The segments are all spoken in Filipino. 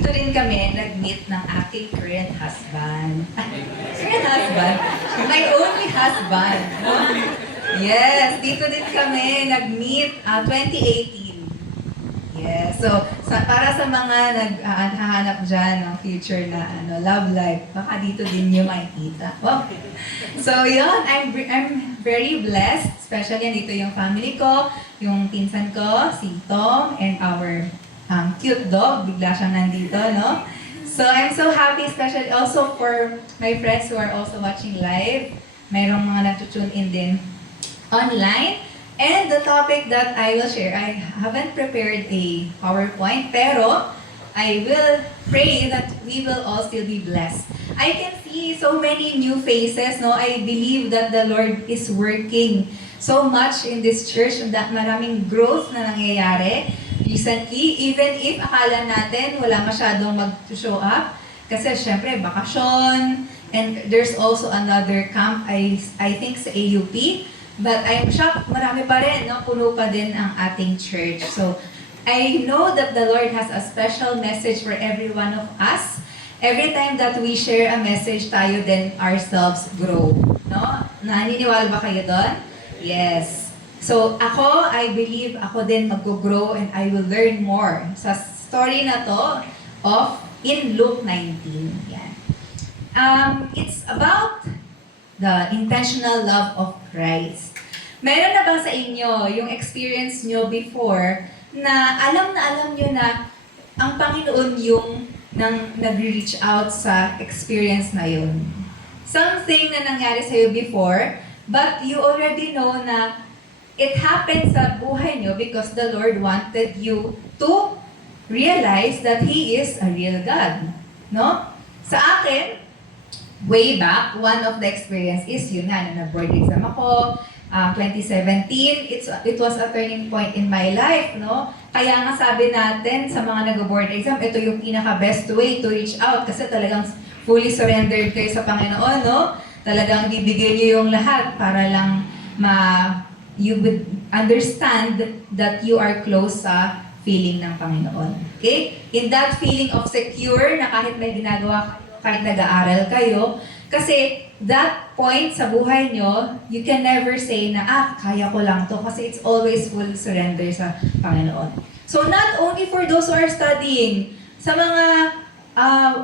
dito rin kami nag-meet ng aking current husband. Current husband? My only husband. No? Yes, dito din kami nag-meet 2018. Yes, so para sa mga naghahanap dyan ng future na love life, baka dito din nyo makikita. Okay. So yun, I'm very blessed, especially dito yung family ko, yung pinsan ko, si Tom, and our cute dog, bigla siyang nandito, no? So I'm so happy, especially also for my friends who are also watching live. Mayroong mga nagtutune in din online. And the topic that I will share, I haven't prepared a PowerPoint, pero I will pray that we will all still be blessed. I can see so many new faces, no? I believe that the Lord is working so much in this church, that maraming growth na nangyayari recently, even if akala natin wala masyadong mag-show up, kasi syempre bakasyon, and there's also another camp, I think sa AUP. But I'm shocked, marami pa rin, no? Puno pa din ang ating church. So, I know that the Lord has a special message for every one of us. Every time that we share a message, tayo din ourselves grow. No? Naniniwala ba kayo doon? Yes. So, I believe ako din mag-grow and I will learn more sa story na to of in Luke 19. Yan. It's about the intentional love of Christ. Meron na ba sa inyo yung experience nyo before na alam nyo na ang Panginoon yung nag-reach out sa experience na yun? Something na nangyari sa'yo before, but you already know na it happened sa buhay nyo because the Lord wanted you to realize that He is a real God. No? Sa akin, way back, one of the experience is yun nga, nag-board exam ako, 2017, it was a turning point in my life, no? Kaya nga sabi natin sa mga nag-board exam, ito yung pinaka-best way to reach out kasi talagang fully surrendered kayo sa Panginoon, no? Talagang bibigay niyo yung lahat para lang you would understand that you are close sa feeling ng Panginoon. Okay? In that feeling of secure na kahit may ginagawa kayo, kahit nag-aaral kayo, kasi that point sa buhay nyo, you can never say na, kaya ko lang to, kasi it's always full surrender sa Panginoon. So not only for those who are studying, sa mga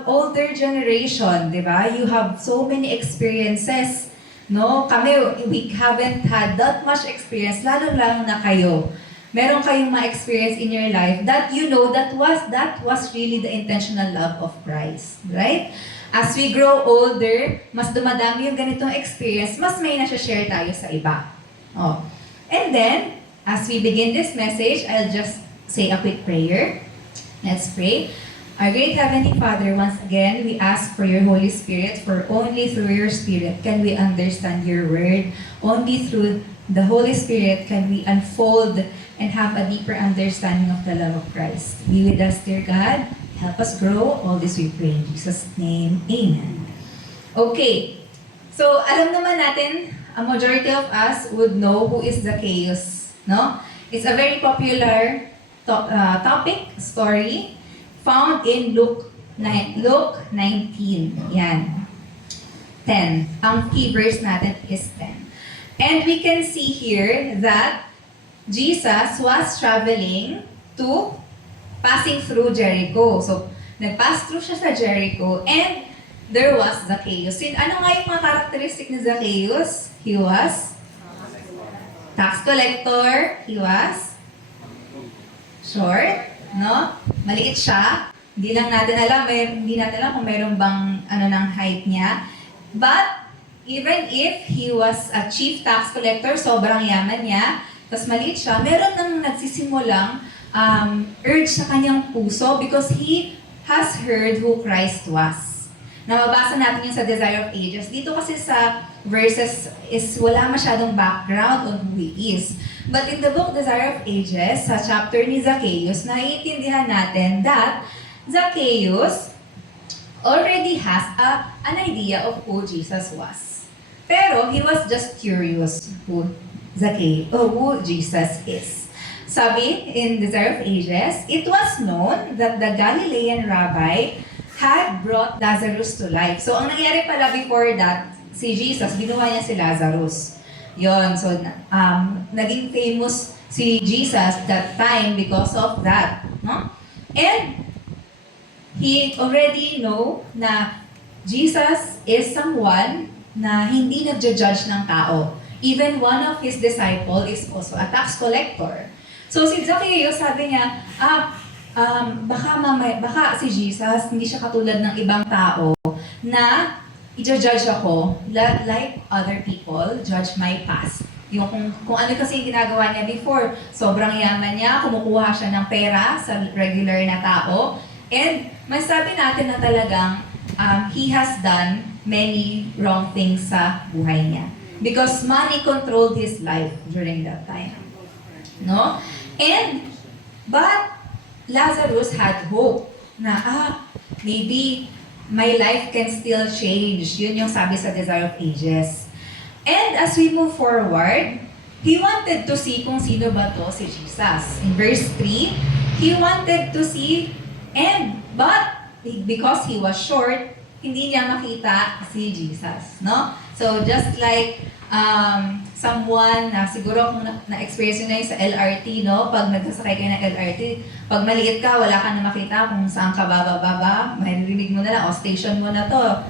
older generation, di ba? You have so many experiences, no? Kami, we haven't had that much experience, lalo-lalo na kayo. Meron kayong ma-experience in your life that you know that was really the intentional love of Christ, right? As we grow older, mas dumadami yung ganitong experience, mas may nasa-share tayo sa iba. Oh. And then, as we begin this message, I'll just say a quick prayer. Let's pray. Our great Heavenly Father, once again, we ask for your Holy Spirit, for only through your Spirit can we understand your word. Only through the Holy Spirit can we unfold and have a deeper understanding of the love of Christ. Be with us, dear God. Help us grow. All this we pray in Jesus' name. Amen. Okay. So, alam naman natin, a majority of us would know who is Zacchaeus. No? It's a very popular topic, story, found in Luke 19. Yan. 10. Ang key verse natin is 10. And we can see here that Jesus was traveling passing through Jericho. So, nag-pass through siya sa Jericho and there was Zacchaeus. Ano nga yung mga characteristic ni Zacchaeus? He was tax collector. He was short, no? Maliit siya. Hindi natin alam kung mayroon bang ng height niya. But, even if he was a chief tax collector, sobrang yaman niya, tapos maliit siya, meron nang nagsisimulang urge sa kanyang puso because he has heard who Christ was. Nababasa natin yung sa Desire of Ages. Dito kasi sa verses is wala masyadong background on who he is. But in the book Desire of Ages, sa chapter ni Zacchaeus, naiintindihan natin that Zacchaeus already has an idea of who Jesus was. Pero he was just curious who Jesus is. sabi in Desire of Ages, it was known that the Galilean rabbi had brought Lazarus to life. So, ang nangyari pala before that, si Jesus, ginawa niya si Lazarus. Yon, so, naging famous si Jesus that time because of that. No? And, he already know na Jesus is someone na hindi nagja-judge ng tao. Even one of his disciples is also a tax collector. So si Zacchaeus, sabi niya, baka si Jesus, hindi siya katulad ng ibang tao na i-judge ako like other people, judge my past. Yung kung ano kasi yung ginagawa niya before, sobrang yaman niya, kumukuha siya ng pera sa regular na tao, and masabi natin na talagang he has done many wrong things sa buhay niya. Because money controlled his life during that time. No? But Lazarus had hope na, maybe my life can still change. Yun yung sabi sa Desire of Ages. And as we move forward, he wanted to see kung sino ba to si Jesus. In verse 3, he wanted to see, but because he was short, hindi niya makita si Jesus, no? So just like someone na siguro kung na-experience nyo na yun sa LRT, no? Pag nagsasakay kayo ng LRT, pag maliit ka, wala ka na makita kung saan ka bababa, maririnig mo na lang, station mo na to.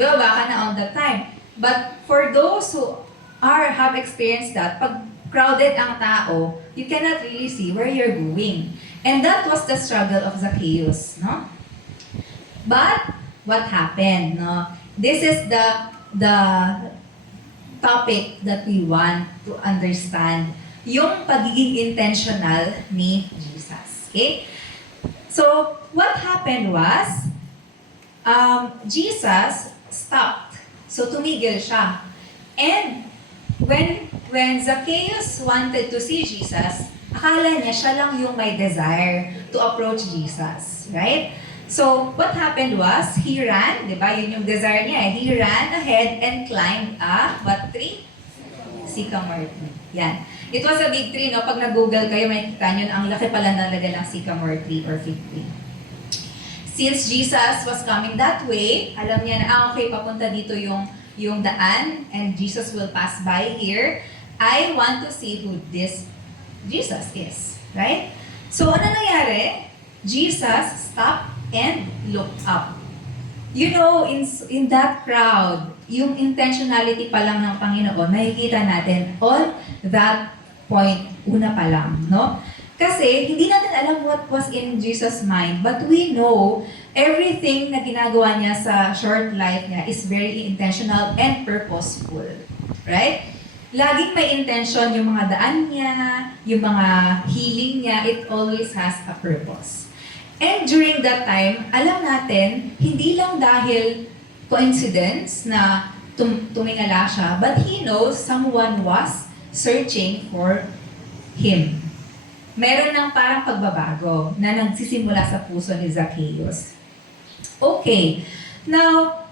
Baba ka na on that time. But for those who have experienced that, pag crowded ang tao, you cannot really see where you're going. And that was the struggle of Zacchaeus, no? But what happened, no? This is the topic that we want to understand, yung pagiging intentional ni Jesus. Okay? So, what happened was, Jesus stopped. So, tumigil siya. And when Zacchaeus wanted to see Jesus, akala niya siya lang yung may desire to approach Jesus. Right? So, what happened was, he ran, di ba? Yun yung desire niya. He ran ahead and climbed what tree? Sycamore tree. Yan. It was a big tree, no? Pag nag-google kayo, makikita nyo na ang laki pala talaga ng sycamore tree or fig tree. Since Jesus was coming that way, alam niya na, okay, papunta dito yung daan, and Jesus will pass by here. I want to see who this Jesus is. Right? So, ano nangyari? Jesus stopped and look up. You know, in that crowd, yung intentionality pa lang ng Panginoon, makikita natin on that point, una pa lang, no? Kasi, hindi natin alam what was in Jesus' mind, but we know everything na ginagawa niya sa short life niya is very intentional and purposeful. Right? Laging may intention yung mga daan niya, yung mga healing niya, it always has a purpose. And during that time, alam natin, hindi lang dahil coincidence na tumingala siya, but he knows someone was searching for him. Meron ng parang pagbabago na nagsisimula sa puso ni Zacchaeus. Okay, now,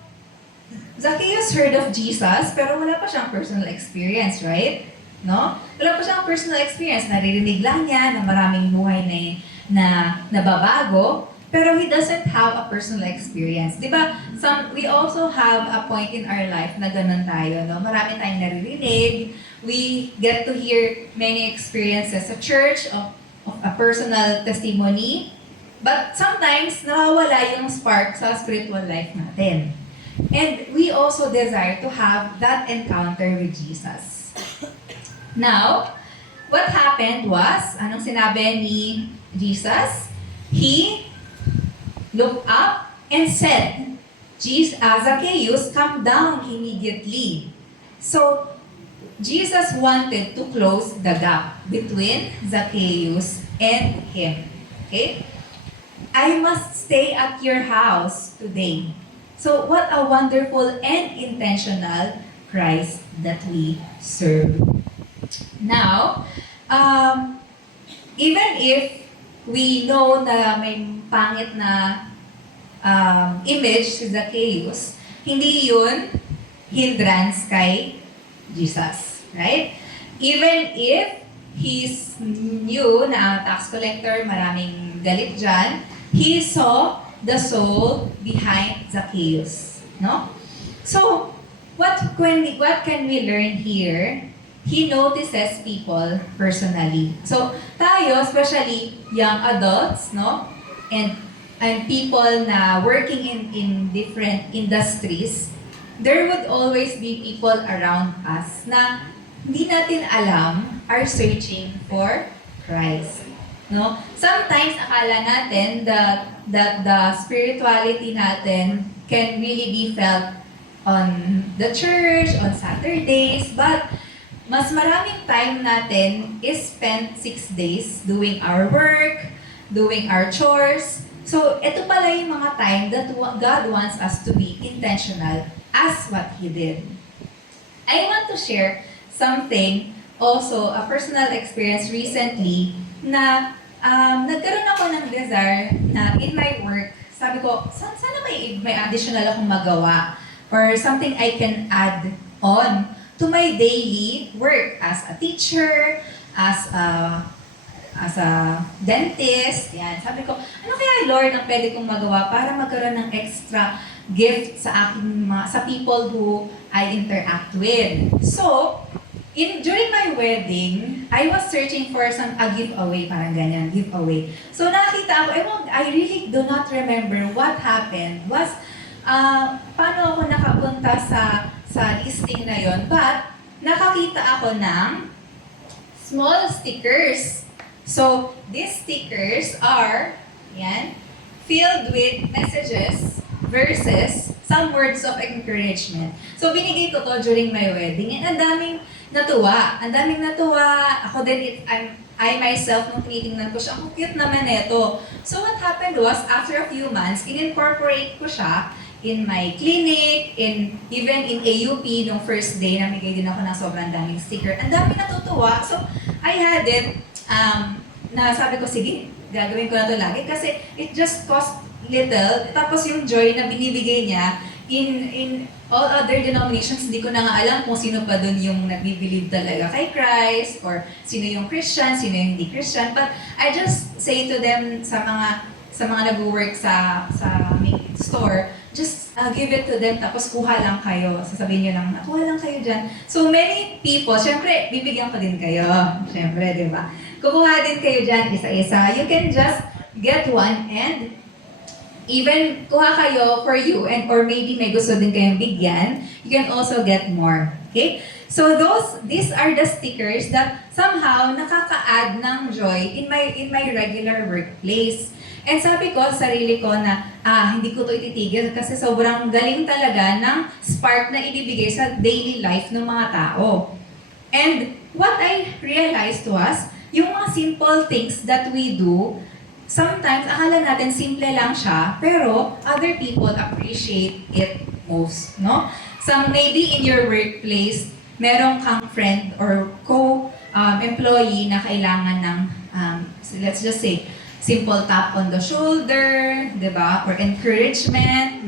Zacchaeus heard of Jesus, pero wala pa siyang personal experience, right? No? Wala pa siyang personal experience. Naririnig lang niya na maraming buhay na nababago, pero he doesn't have a personal experience. Di ba? We also have a point in our life na ganun tayo, no? Marami tayong naririnig. We get to hear many experiences sa church of a personal testimony. But sometimes, nawawala yung spark sa spiritual life natin. And we also desire to have that encounter with Jesus. Now, what happened was, anong sinabi ni Jesus? He looked up and said, Zacchaeus, come down immediately. So, Jesus wanted to close the gap between Zacchaeus and him. Okay? I must stay at your house today. So, what a wonderful and intentional Christ that we serve. Now, even if we know na may pangit na image si Zacchaeus, hindi yun hindrance kay Jesus. Right? Even if he's new na tax collector, maraming galit dyan. He saw the soul behind Zacchaeus. No? So, what can we learn here? He notices people personally. So, tayo, especially young adults, no? And people na working in different industries, there would always be people around us na hindi natin alam are searching for Christ. No? Sometimes akala natin that the spirituality natin can really be felt on the church, on Saturdays, but mas maraming time natin is spent 6 days doing our work, doing our chores. So, ito pala yung mga time that God wants us to be intentional as what He did. I want to share something, also a personal experience recently, na nagkaroon ako ng desire na in my work, sabi ko, sana may additional akong magawa or something I can add on to my daily work as a teacher, as a dentist. Yan. Sabi ko, ano kaya Lord ang pwede kong magawa para magkaroon ng extra gift sa aking sa people who I interact with. So, during my wedding, I was searching for a giveaway, parang ganyan, giveaway. So nakita ako, I really do not remember what happened. Was, paano ako nakapunta sa listing na yon, but nakakita ako ng small stickers. So, these stickers are, yan, filled with messages versus some words of encouragement. So, binigay ko to during my wedding, and ang daming natuwa. Ang daming natuwa. Ako din, I myself, nung tinitingnan ko siya, ang cute naman ito. So, what happened was, after a few months, in-incorporate ko siya in my clinic, even in AUP, nung first day, namigay din ako ng sobrang daming sticker. Ang daming natutuwa. So, I had it, na sabi ko, sige, gagawin ko na to lagi kasi it just cost little. Tapos yung joy na binibigay niya in all other denominations, hindi ko na nga alam kung sino pa doon yung nagbibilieve talaga kay Christ or sino yung Christian, sino yung hindi Christian. But I just say to them sa mga nag-work sa main store, just give it to them, tapos kuha lang kayo. Sasabihin nyo lang, kuha lang kayo dyan. So many people, syempre, bibigyan ko din kayo. Syempre, di ba? Kukuha din kayo dyan, isa-isa. You can just get one and even kuha kayo for you or maybe may gusto din kayong bigyan, you can also get more. Okay? So these are the stickers that somehow nakaka-add ng joy in my regular workplace. And sabi ko sa sarili ko na, hindi ko to ititigil kasi sobrang galing talaga ng spark na ibibigay sa daily life ng mga tao. And what I realized was, yung mga simple things that we do, sometimes akala natin simple lang siya, pero other people appreciate it most, no? Maybe in your workplace, meron kang friend or co-employee na kailangan ng, let's just say, simple tap on the shoulder, di ba? Or encouragement,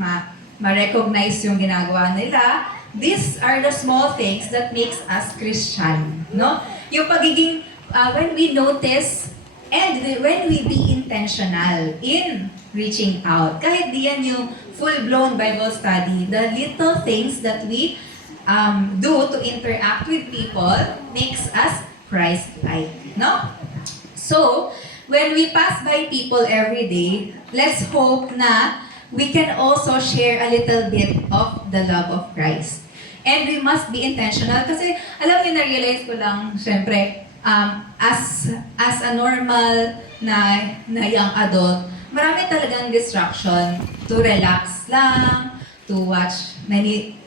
ma-recognize yung ginagawa nila. These are the small things that makes us Christian, no? Yung pagiging, when we notice and when we be intentional in reaching out. Kahit di yan yung full-blown Bible study, the little things that we do to interact with people makes us Christ-like, no? So, when we pass by people every day, let's hope na we can also share a little bit of the love of Christ. And we must be intentional kasi alam niyo, na-realize ko lang, syempre, as a normal na young adult, marami talagang distraction to relax lang, to watch many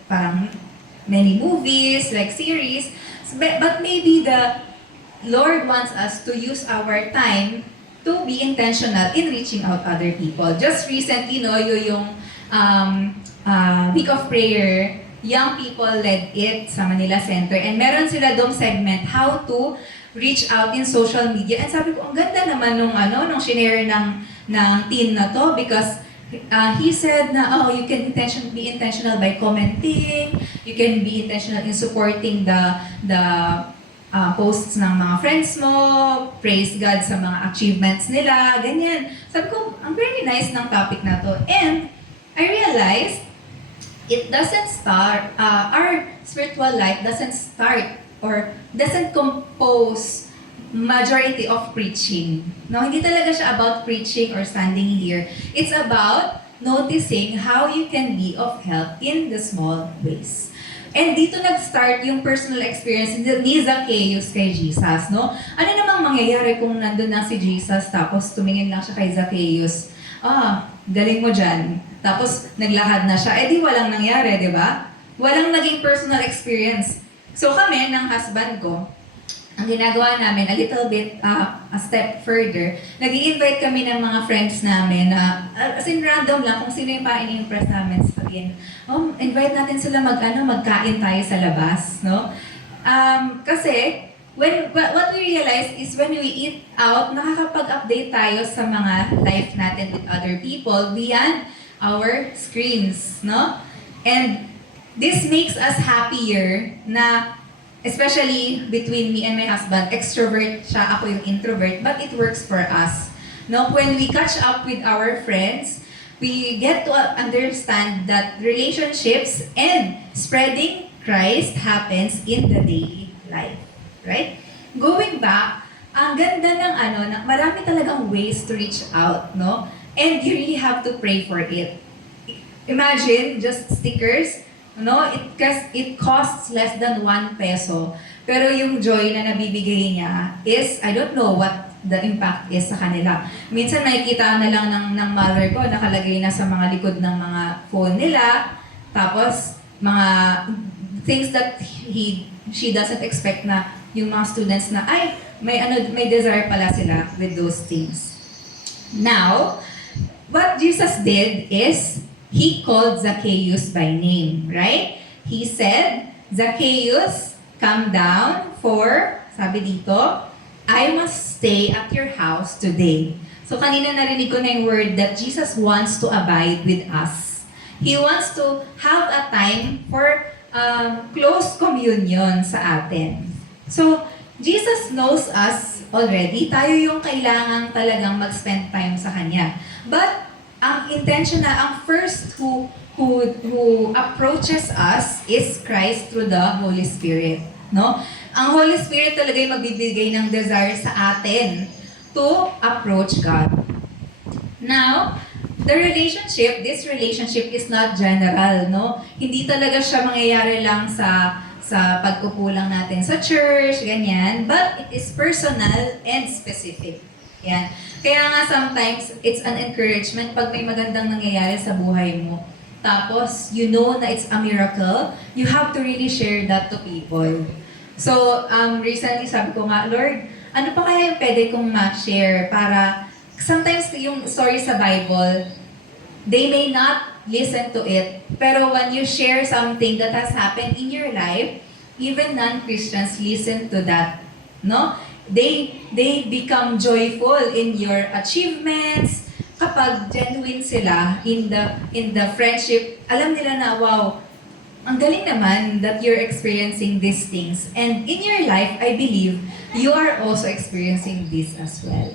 movies, like series. But maybe the Lord wants us to use our time to be intentional in reaching out other people. Just recently, yung Week of Prayer, young people led it sa Manila Center. And meron sila dong segment, how to reach out in social media. And sabi ko, ang ganda naman nung shinare ng teen na to because he said na, you can be intentional by commenting, you can be intentional in supporting the posts ng mga friends mo, praise God sa mga achievements nila, ganyan. Sabi ko, ang very nice ng topic na to. And I realized, it doesn't start, our spiritual life doesn't start or doesn't compose majority of preaching. No, hindi talaga siya about preaching or standing here. It's about noticing how you can be of help in the small ways. And dito nag-start yung personal experience ni Zacchaeus kay Jesus, no? Ano namang mangyayari kung nandun na si Jesus tapos tumingin lang siya kay Zacchaeus? Galing mo dyan. Tapos naglakad na siya. Eh di walang nangyari, di ba? Walang naging personal experience. So kami, ng husband ko, ang ginagawa namin, a little bit, a step further, nag-i-invite kami ng mga friends namin na, as in random lang, kung sino yung pa-in-impress namin, sabihin, invite natin sila magkain tayo sa labas, no? Kasi, what we realize is when we eat out, nakakapag-update tayo sa mga life natin with other people beyond our screens, no? And this makes us happier na, especially between me and my husband, extrovert siya, ako yung introvert, but it works for us. No, when we catch up with our friends, we get to understand that relationships and spreading Christ happens in the daily life. Right? Going back, ang ganda ng marami talagang ways to reach out, no? And you really have to pray for it. Imagine, just stickers, no, it costs less than 1 peso. Pero yung joy na nabibigay niya is, I don't know what the impact is sa kanila. Minsan nakikita na lang ng mother ko, nakalagay na sa mga likod ng mga phone nila. Tapos, mga things that she doesn't expect na yung mga students na, ay, may desire pala sila with those things. Now, what Jesus did is, He called Zacchaeus by name, right? He said, Zacchaeus, come down for, sabi dito, I must stay at your house today. So kanina narinig ko na yung word that Jesus wants to abide with us. He wants to have a time for close communion sa atin. So, Jesus knows us already. Tayo yung kailangan talagang mag-spend time sa Kanya. But, ang intention na, ang first who approaches us is Christ through the Holy Spirit. No? Ang Holy Spirit talaga yung magbibigay ng desire sa atin to approach God. Now, this relationship is not general, no? Hindi talaga siya mangyayari lang sa pagkupo lang natin sa church, ganyan, but it is personal and specific. Yan. Kaya nga sometimes, it's an encouragement pag may magandang nangyayari sa buhay mo. Tapos, you know na it's a miracle, you have to really share that to people. So, recently sabi ko nga, Lord, ano pa kaya yung pwede kong ma-share para sometimes yung story sa Bible, they may not listen to it, pero when you share something that has happened in your life, even non-Christians listen to that, no? They become joyful in your achievements. Kapag genuine sila in the friendship, alam nila na, wow, ang galing naman that you're experiencing these things. And in your life, I believe, you are also experiencing this as well.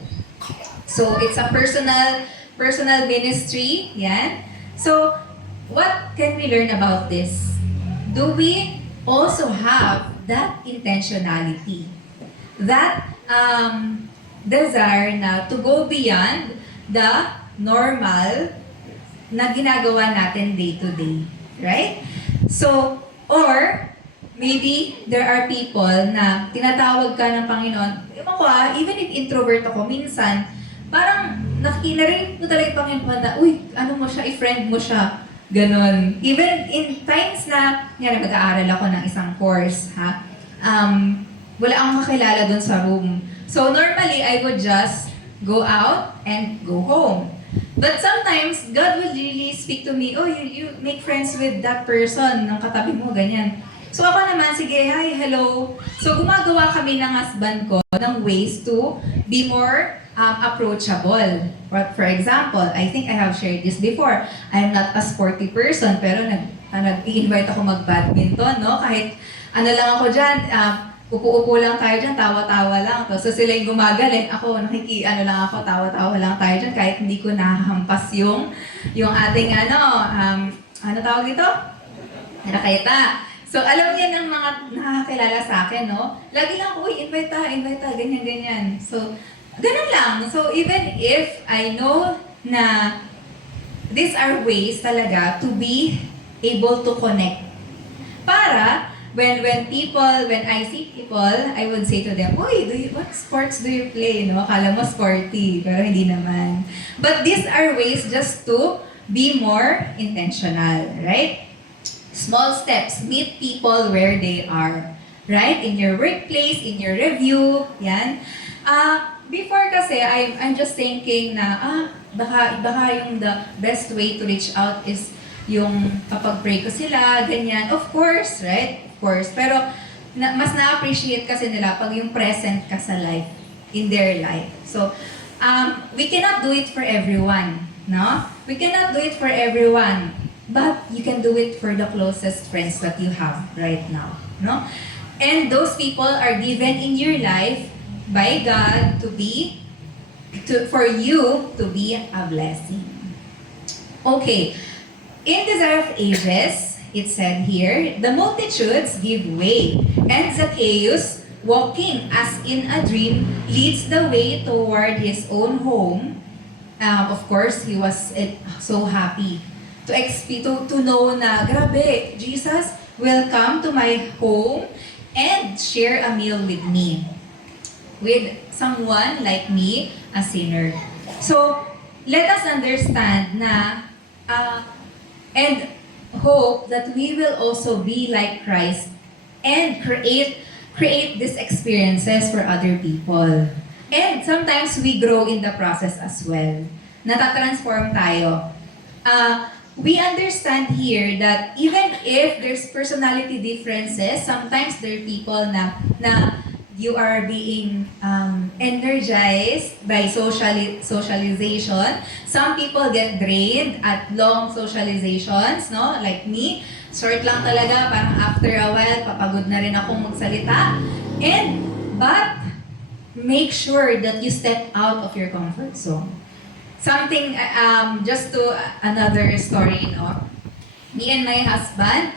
So, it's a personal ministry, yan. So, what can we learn about this? Do we also have that intentionality? That desire na to go beyond the normal na ginagawa natin day to day, right? So, or maybe there are people na tinatawag ka ng Panginoon, ewan ko even if introvert ako, minsan, parang narinig mo talaga yung Panginoon na, uy, ano mo siya, i-friend mo siya, ganon. Even in times na, mag-aaral ako ng isang course, wala akong makilala dun sa room. So normally, I would just go out and go home. But sometimes, God will really speak to me, oh, you make friends with that person, ng katabi mo, ganyan. So ako naman, sige, hi, hello. So gumagawa kami ng husband ko ng ways to be more approachable. For example, I think I have shared this before. I'm not a sporty person, pero nag-i-invite ako mag-badminton, no? Kahit ano lang ako dyan, upo-upo lang tayo dyan, tawa-tawa lang. Tapos so sila yung gumagaling, ako, lang ako, tawa-tawa lang tayo dyan, kahit hindi ko nahampas yung ating ano tawag dito? Nakita. So, alam niya ng mga nakakilala sa akin, no? Lagi lang ako, invite ta, ganyan-ganyan. So, ganun lang. So, even if I know na these are ways talaga to be able to connect. Para, when I see people, I would say to them, "Uy, what sports do you play?" No? Akala mo sporty, pero hindi naman. But these are ways just to be more intentional, right? Small steps, meet people where they are. Right? In your workplace, in your review, yan. Before kasi, I'm just thinking na, baka yung the best way to reach out is yung kapag-pray ko sila, ganyan. Of course, right? Of course. Pero, mas na-appreciate kasi nila pag yung present ka sa life, in their life. So, we cannot do it for everyone, no? We cannot do it for everyone. But you can do it for the closest friends that you have right now, no? And those people are given in your life by God for you to be a blessing. Okay, in Desire of Ages, it said here, the multitudes give way, and Zacchaeus, walking as in a dream, leads the way toward his own home. Of course, he was so happy to know na, grabe, Jesus will come to my home and share a meal with me. With someone like me, a sinner. So, let us understand na, and hope that we will also be like Christ and create these experiences for other people. And sometimes we grow in the process as well. Natatransform tayo. We understand here that even if there's personality differences, sometimes there are people na you are being energized by socialization. Some people get drained at long socializations, no? Like me, short lang talaga, parang after a while, papagod na rin akong magsalita. But make sure that you step out of your comfort zone. Something, just to another story, no? Me and my husband,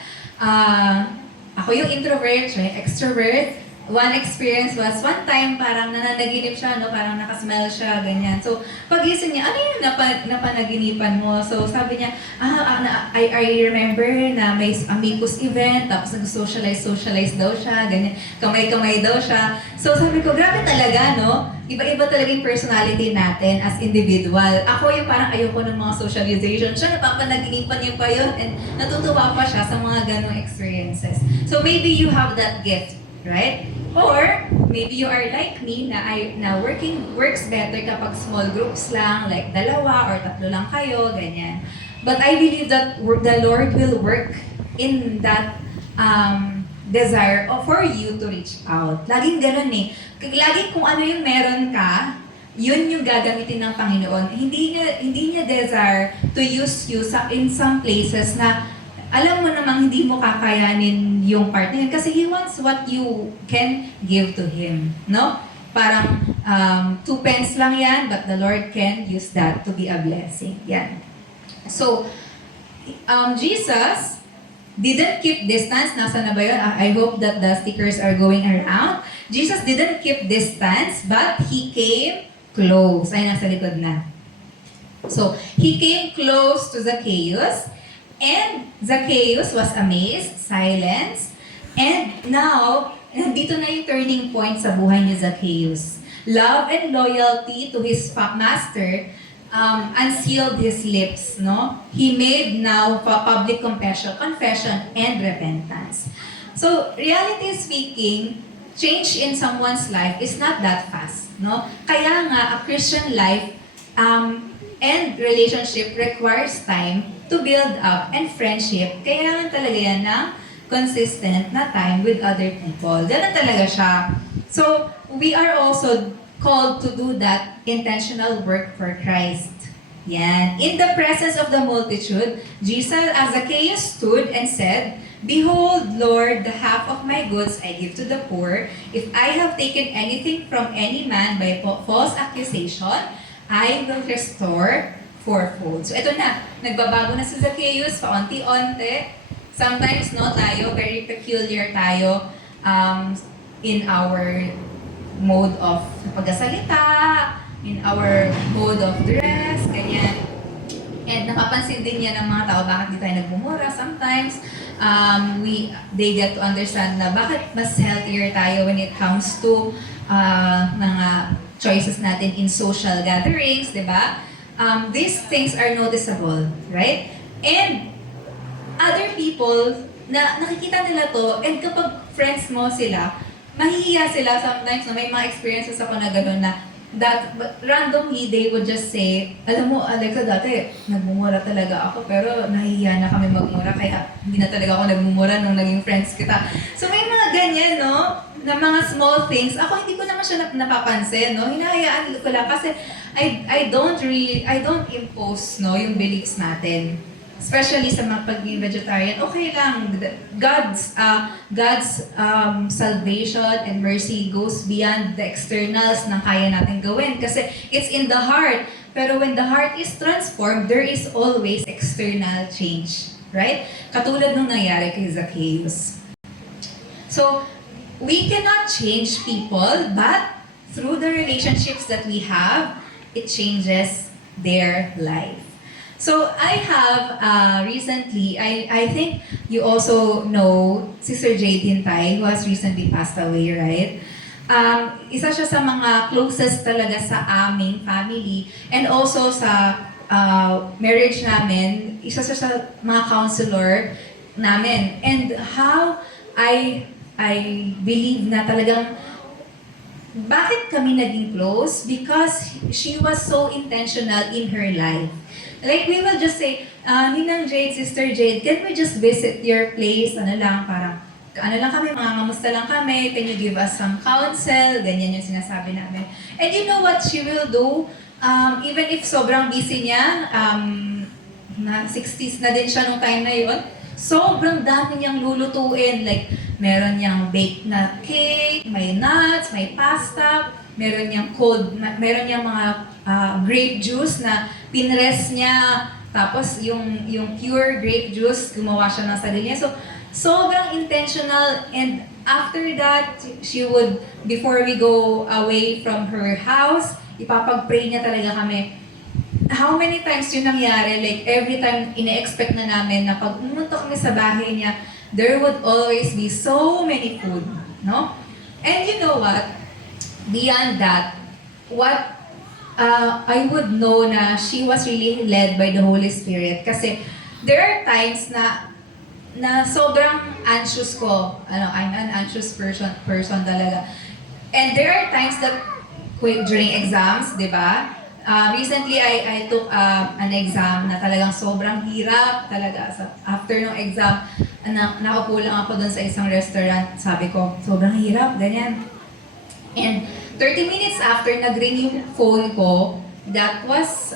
ako yung introvert, siya yung extrovert. One experience was, one time parang nananaginip siya, no? Parang nakasmell siya, ganyan. So, pag-isip niya, ano yung napanaginipan mo? So, sabi niya, I remember na may amicus event, tapos nag-socialize daw siya, ganyan. Kamay-kamay daw siya. So, sabi ko, grabe talaga, no? Iba-iba talaga yung personality natin as individual. Ako yung parang ayoko ng mga socialization. Siya, napapanaginipan niya pa yun, and natutuwa pa siya sa mga ganong experiences. So, maybe you have that gift. Right? Or maybe you are like me na works better kapag small groups lang, like 2 or 3 lang kayo, ganyan. But I believe that the Lord will work in that desire for you to reach out. Laging ganun eh. Laging kung ano yung meron ka, yun yung gagamitin ng Panginoon. Hindi niya desire to use you in some places na alam mo namang hindi mo kakayanin yung part na yun kasi He wants what you can give to Him, no? Parang 2 pence lang yan, but the Lord can use that to be a blessing. Yan. So, Jesus didn't keep distance. Nasa na ba yun? I hope that the stickers are going around. Jesus didn't keep distance, but He came close. Ay, nasa likod na. So, He came close to Zacchaeus. And Zacchaeus was amazed, silenced, and now, nandito na yung turning point sa buhay ni Zacchaeus. Love and loyalty to his master unsealed his lips, no? He made now public confession, and repentance. So, reality speaking, change in someone's life is not that fast, no? Kaya nga, a Christian life and relationship requires time to build up, and friendship, kailangan talaga yan ng consistent na time with other people. Ganun talaga siya. So, we are also called to do that intentional work for Christ. Yan. In the presence of the multitude, Jesus as Zacchaeus stood and said, "Behold, Lord, the half of my goods I give to the poor. If I have taken anything from any man by false accusation, I will restore fourfold." So ito na, nagbabago na si Zacchaeus paunti-unti. Sometimes, no, tayo, very peculiar tayo in our mode of pagkasalita, in our mode of dress, ganyan. And napapansin din yan ng mga tao, bakit di tayo nagmumura sometimes. They get to understand na bakit mas healthier tayo when it comes to mga choices natin in social gatherings, di ba? These things are noticeable, right? And other people, na nakikita nila to, and kapag friends mo sila, mahihiya sila sometimes, no? May mga experiences ako na gano'n na that randomly they would just say, alam mo, Alexa, dati nagmumura talaga ako, pero nahihiya na kami magmura, kaya hindi na talaga ako nagmumura nung naging friends kita. So may mga ganyan, no? Na mga small things. Ako hindi ko naman siya napapansin, no? Hinahayaan ko lang kasi I don't impose, no, yung beliefs natin. Especially sa mga pagiging vegetarian, okay lang. God's salvation and mercy goes beyond the externals na kaya natin gawin. Kasi it's in the heart. Pero when the heart is transformed, there is always external change. Right? Katulad nung nangyari kay Zacchaeus. So, we cannot change people, but through the relationships that we have, it changes their life. So I have recently, I think you also know Sister Jade Hintay, who has recently passed away, right? Isa siya sa mga closest talaga sa aming family and also sa marriage namin, isa siya sa mga counselor namin. And how I believe na talagang bakit kami naging close? Because she was so intentional in her life. Like, we will just say, Ninang Jade, Sister Jade, can we just visit your place? Ano lang, parang, ano lang kami, mga ngamusta lang kami, can you give us some counsel? Ganyan yung sinasabi namin. And you know what she will do? Even if sobrang busy niya, na 60s na din siya nung time na yun, sobrang dami niyang lulutuin. Like, meron niyang baked na cake, may nuts, may pasta, meron niyang meron niyang mga grape juice na pinrest niya, tapos yung pure grape juice, gumawa siya ng sarili niya. So, sobrang intentional, and after that, she would, before we go away from her house, ipapag-pray niya talaga kami. How many times yun nangyari? Like, every time ine-expect na namin na pag pumunta kami sa bahay niya, there would always be so many food, no? And you know what? Beyond that, what I would know na she was really led by the Holy Spirit. Kasi there are times na sobrang anxious ko. I'm an anxious person talaga. And there are times that during exams, di ba? Recently, I took an exam na talagang sobrang hirap talaga. So, after ng exam, nakaupo lang ako dun sa isang restaurant. Sabi ko, sobrang hirap, ganyan. And 30 minutes after nag-ring yung phone ko, that was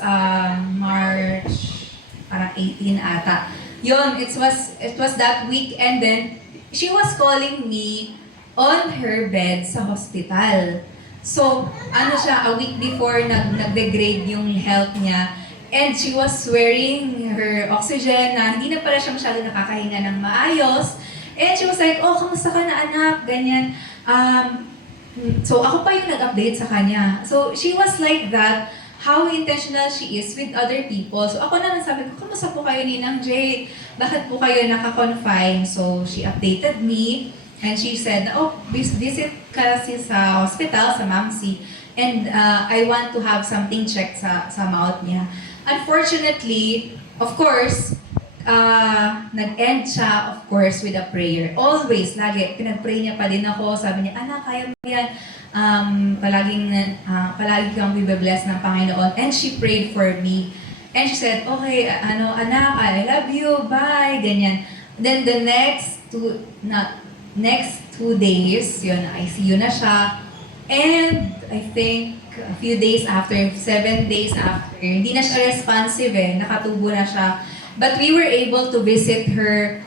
March, parang 18 ata. Yun, it was that week, and then she was calling me on her bed sa hospital. So, a week before nag-degrade yung health niya, and she was wearing her oxygen na hindi na pala siya masyado nakakahinga ng maayos. And she was like, "Oh, kamusta ka na, anak?" Ganyan. So, ako pa yung nag-update sa kanya. So, she was like that, how intentional she is with other people. So, ako naman sabi ko, "Kamusta po kayo, Ninang Jade? Bakit po kayo naka-confine?" So, she updated me. And she said, "Oh, visit kasi sa hospital, sa Mamsi. And I want to have something checked sa mouth niya." Unfortunately, of course, nag-end siya, of course, with a prayer. Always, lagi, pinag-pray niya pa din ako. Sabi niya, "Anak, kaya mo yan. Palagi kang bibe-bless ng Panginoon." And she prayed for me. And she said, "Okay, anak, I love you, bye," ganyan. Then the next 2 days, yun, ICU na siya. And I think a few days after, 7 days after, hindi na siya responsive nakatubo na siya. But we were able to visit her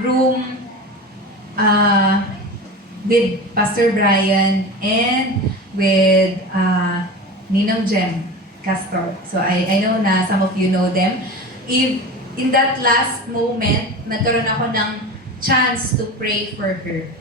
room with Pastor Brian and with Ninong Jem Castor. So I know na some of you know them. If in that last moment, nagkaroon ako ng chance to pray for her.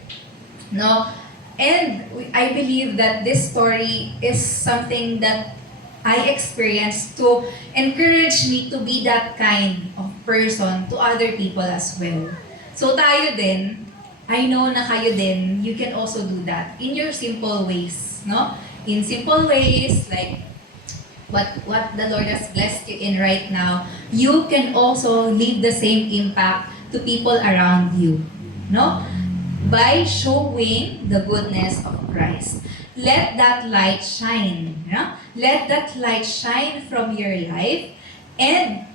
No? And I believe that this story is something that I experienced to encourage me to be that kind of person to other people as well. So tayo din, I know na kayo din, you can also do that in your simple ways, no? In simple ways, like what the Lord has blessed you in right now, you can also leave the same impact to people around you, no? By showing the goodness of Christ. Let that light shine, no? Let that light shine from your life and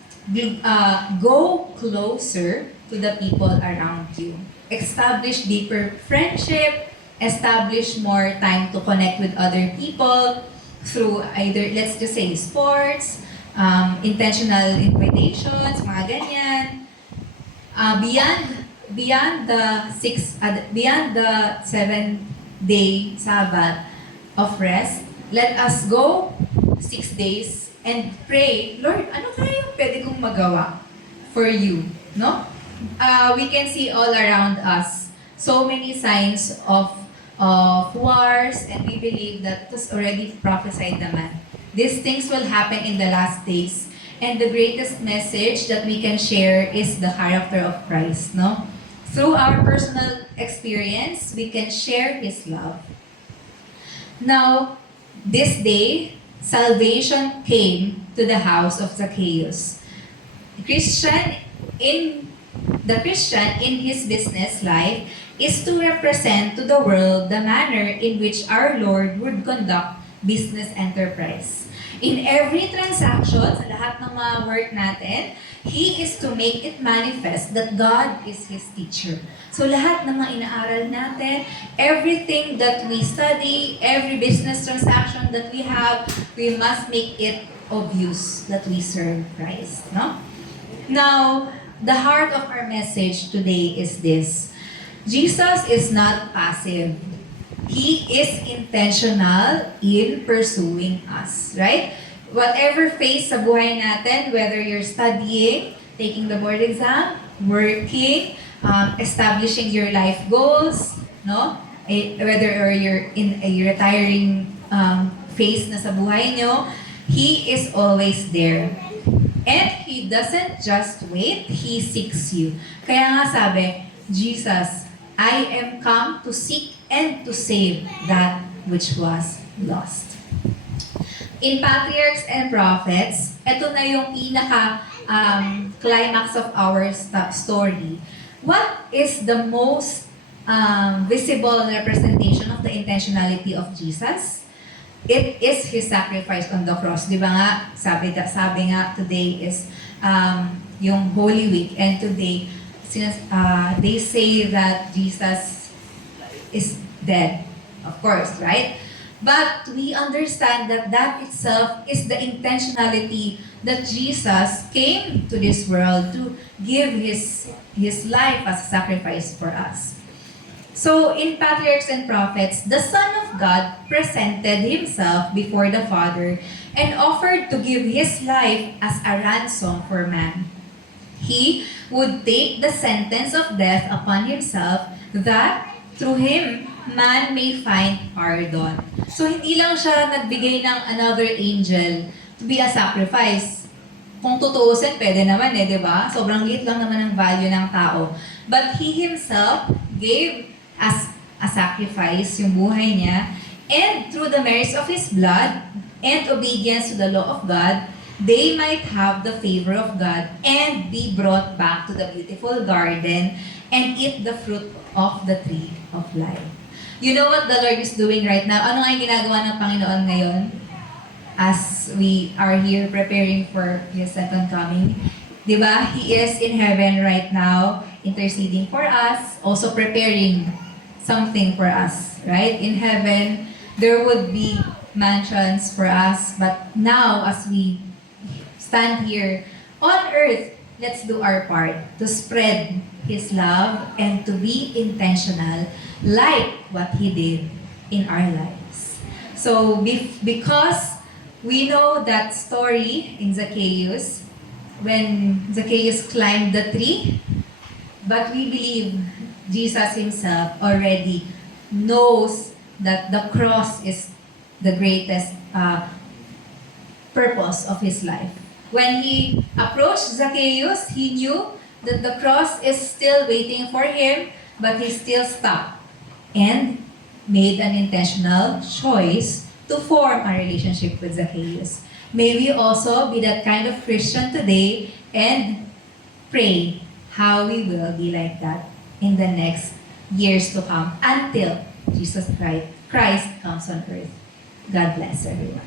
go closer to the people around you. Establish deeper friendship, establish more time to connect with other people through either, let's just say, sports, intentional invitations, mga ganyan. Beyond the 7-day Sabbath of rest, let us go 6 days and pray, Lord, ano kaya yung pwede kong magawa for you? No? We can see all around us so many signs of wars, and we believe that it was already prophesied naman. These things will happen in the last days. And the greatest message that we can share is the character of Christ, no? Through our personal experience, we can share His love. Now, this day, salvation came to the house of Zacchaeus. The Christian in his business life is to represent to the world the manner in which our Lord would conduct business enterprise. In every transaction, sa lahat ng mga work natin, He is to make it manifest that God is His teacher. So lahat ng mga inaaral natin, everything that we study, every business transaction that we have, we must make it obvious that we serve Christ. No? Now, the heart of our message today is this. Jesus is not passive. He is intentional in pursuing us, right? Whatever phase sa buhay natin, whether you're studying, taking the board exam, working, establishing your life goals, no? Whether you're in a retiring phase na sa buhay nyo, He is always there. And He doesn't just wait, He seeks you. Kaya nga sabi, Jesus, I am come to seek and to save that which was lost. In Patriarchs and Prophets, ito na yung climax of our story. What is the most visible representation of the intentionality of Jesus? It is His sacrifice on the cross. Di ba nga, sabi nga, today is yung Holy Week, and today, they say that Jesus is dead, of course, right? But we understand that that itself is the intentionality that Jesus came to this world to give His life as a sacrifice for us. So in Patriarchs and Prophets, the Son of God presented Himself before the Father and offered to give His life as a ransom for man. He would take the sentence of death upon Himself that through Him, man may find pardon. So, hindi lang siya nagbigay ng another angel to be a sacrifice. Kung tutuusin, pwede naman di ba? Sobrang liit lang naman ang value ng tao. But He Himself gave as a sacrifice yung buhay niya, and through the merits of His blood and obedience to the law of God, they might have the favor of God and be brought back to the beautiful garden and eat the fruit of the tree of life. You know what the Lord is doing right now? Ano nga yung ginagawa ng Panginoon ngayon? As we are here preparing for His second coming. Diba? He is in heaven right now, interceding for us, also preparing something for us. Right? In heaven, there would be mansions for us, but now as we stand here on earth, let's do our part to spread His love and to be intentional like what He did in our lives. So because we know that story in Zacchaeus, when Zacchaeus climbed the tree, but we believe Jesus Himself already knows that the cross is the greatest purpose of His life. When He approached Zacchaeus, He knew that the cross is still waiting for him, but He still stopped and made an intentional choice to form a relationship with Zacchaeus. May we also be that kind of Christian today and pray how we will be like that in the next years to come until Jesus Christ comes on earth. God bless everyone.